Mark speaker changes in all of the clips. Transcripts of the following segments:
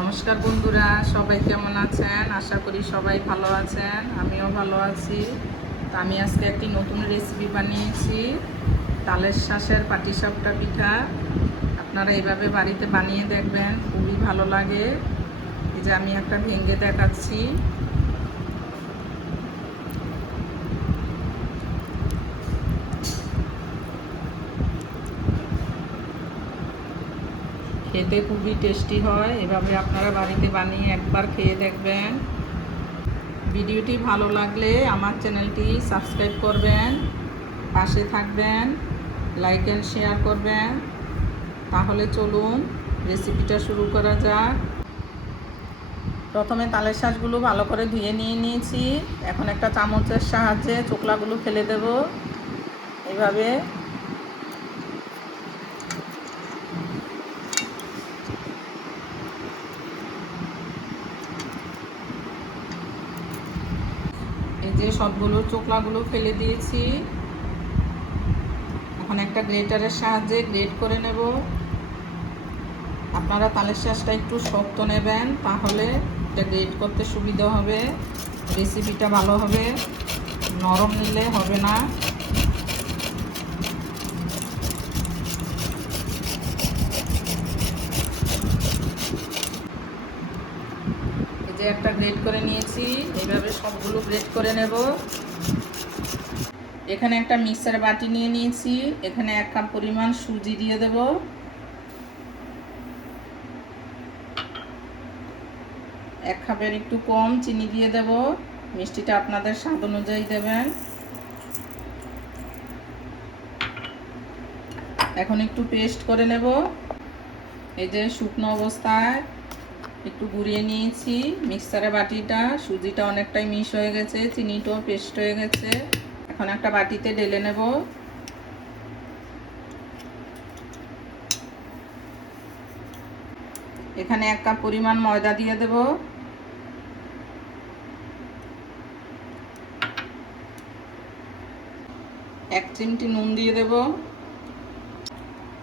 Speaker 1: নমস্কার বন্ধুরা, সবাই কেমন আছেন? আশা করি সবাই ভালো আছেন, আমিও ভালো আছি। তা আমি আজকে একটি নতুন রেসিপি বানিয়েছি, তালের শাঁসের পাটিসাপটা পিঠা। আপনারা এইভাবে বাড়িতে বানিয়ে দেখবেন, খুবই ভালো লাগে। এই যে আমি একটা ভেঙে দেখাচ্ছি। খেতে খুবই টেস্টি হয়। এভাবে আপনারা বাড়িতে বানিয়ে একবার খেয়ে দেখবেন। ভিডিওটি ভালো লাগলে আমার চ্যানেলটি সাবস্ক্রাইব করবেন, পাশে থাকবেন, লাইক অ্যান্ড শেয়ার করবেন। তাহলে চলুন রেসিপিটা শুরু করা যাক। প্রথমে তালের শাঁসগুলো ভালো করে ধুয়ে নিয়ে নিয়েছি। এখন একটা চামচের সাহায্যে চোকলাগুলো ফেলে দেব। এভাবে এই যে সবগুলো চোকলাগুলো ফেলে দিয়েছি। এখন একটা গ্রেটারের সাহায্যে গ্রেট করে নেব। আপনারা তালের শাঁসটা একটু শক্ত নেবেন, তাহলে এটা গ্রেট করতে সুবিধা হবে। রেসিপিটা ভালো হবে। নরম নিলে হবে না। একটা গ্রেড করে নিয়েছি। এইভাবে সবগুলো গ্রেড করে নেব। এখানে একটা মিক্সার বাটি নিয়ে নিয়েছি। এখানে এক কাপ পরিমাণ সুজি দিয়ে দেব। এক কাপের একটু কম চিনি দিয়ে দেব। মিষ্টিটা আপনাদের স্বাদ অনুযায়ী দেবেন। এখন একটু পেস্ট করে নেব। এই যে শুকনো অবস্থায় একটু গুঁড়িয়ে নিয়েছি। মিক্সারে বাটিটা, সুজিটা অনেকটাই মিশ হয়ে গেছে, চিনিটাও পেস্ট হয়ে গেছে। এখন একটা বাটিতে ঢেলে নেব। এখানে এক কাপ পরিমাণ ময়দা দিয়ে দেব। এক চিমটি নুন দিয়ে দেব।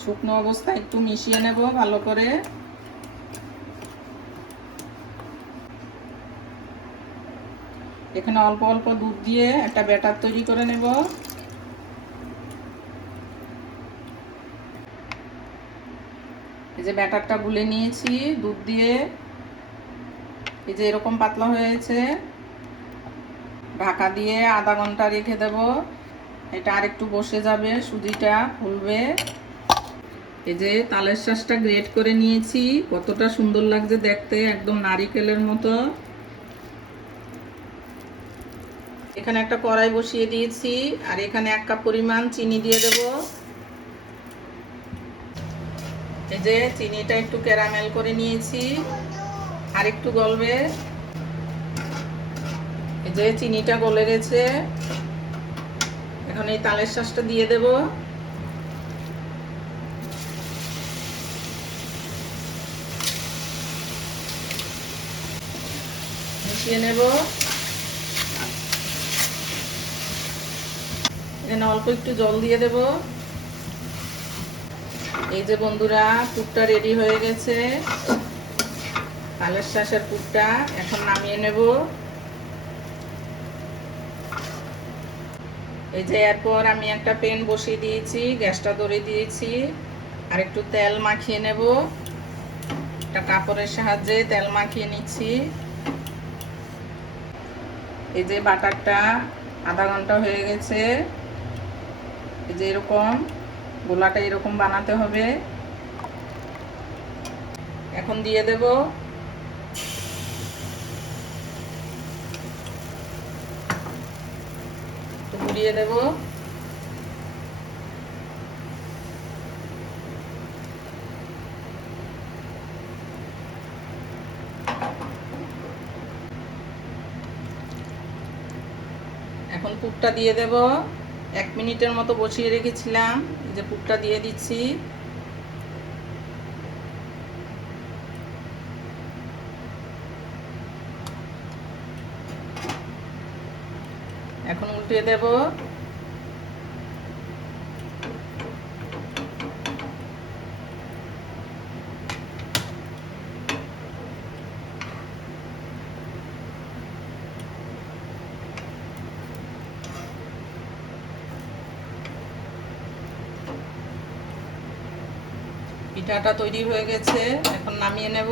Speaker 1: শুকনো অবস্থায় একটু মিশিয়ে নেব ভালো করে। এখানে অল্প অল্প দুধ দিয়ে একটা ব্যাটার তৈরি করে নেব। এই যে ব্যাটারটা গুলে নিয়েছি, দুধ দিয়ে। এই যে এরকম পাতলা হয়েছে। ঢাকা দিয়ে আধা ঘণ্টা রেখে দেব। এটা আরেকটু বসে যাবে, সুজিটা ফুলবে। এই যে তালের শাঁসটা গ্রেট করে নিয়েছি। কতটা সুন্দর লাগছে দেখতে, একদম নারিকেলের মতো। এখানে একটা কড়াই বসিয়ে দিয়েছি, আর এখানে এক কাপ পরিমাণ চিনি দিয়ে দেব। এই যে চিনিটা একটু ক্যারামেল করে নিয়েছি, আর একটু গলবে। এই যে চিনিটা গলে গেছে, এখন এই তালের শাঁসটা দিয়ে দেব। মিশিয়ে নেব। এখানে অল্প একটু জল দিয়ে দেব। এই যে বন্ধুরা, পুরটা রেডি হয়ে গেছে। তালের শাঁসের পুরটা এখন নামিয়ে নেব। এই যে এরপর আমি একটা পেন বসিয়ে দিয়েছি, গ্যাসটা ধরে দিয়েছি। আর একটু তেল মাখিয়ে নেব। একটা কাপড়ের সাহায্যে তেল মাখিয়ে নিচ্ছি। এই যে বাটারটা আধা ঘণ্টা হয়ে গেছে। যে এরকম, গোলাটা এরকম বানাতে হবে। এখন দিয়ে দেব। ঘুরিয়ে দেব। এখন পুরটা দিয়ে দেব। এক মিনিটের মতো বসিয়ে রেখেছিলাম। যে পুরটা দিয়ে দিচ্ছি। এখন উল্টে দেব। পিঠাটা তৈরি হয়ে গেছে, এখন নামিয়ে নেব।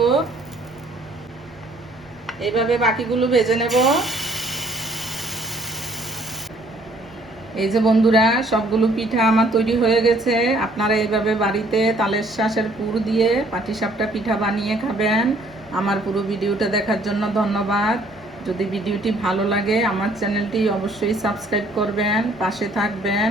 Speaker 1: এইভাবে বাকিগুলো ভেজে নেব। এই যে বন্ধুরা, সবগুলো পিঠা আমার তৈরি হয়ে গেছে। আপনারা এইভাবে বাড়িতে তালের শ্বাসের পুর দিয়ে পাটিসাপটা পিঠা বানিয়ে খাবেন। আমার পুরো ভিডিওটা দেখার জন্য ধন্যবাদ। যদি ভিডিওটি ভালো লাগে, আমার চ্যানেলটি অবশ্যই সাবস্ক্রাইব করবেন, পাশে থাকবেন।